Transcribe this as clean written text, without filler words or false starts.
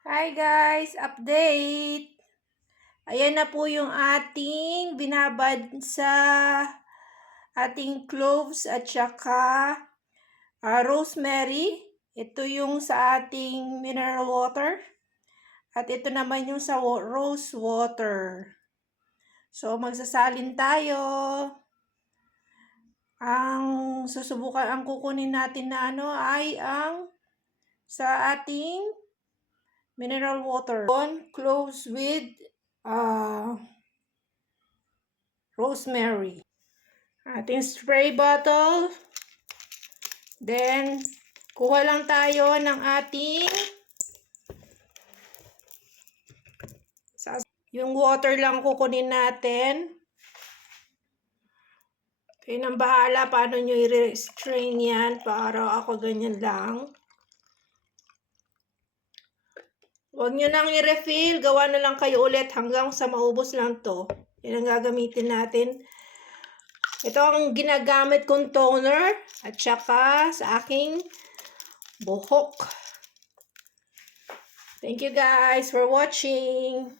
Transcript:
Hi guys! Update! Ayan na po yung ating binabad sa ating cloves at saka rosemary. Ito yung sa ating mineral water. At ito naman yung sa rose water. So magsasalin tayo. Ang kukunin natin na ay ang sa ating mineral water. Cloves with rosemary. Ating spray bottle. Then, kuha lang tayo ng ating yung water lang kukunin natin. Kayo nang bahala paano nyo i-strain yan. Para ako ganyan lang. Huwag nyo nang i-refill. Gawa na lang kayo ulit hanggang sa maubos lang to. Yan ang gagamitin natin. Ito ang ginagamit kong toner at saka sa aking buhok. Thank you guys for watching.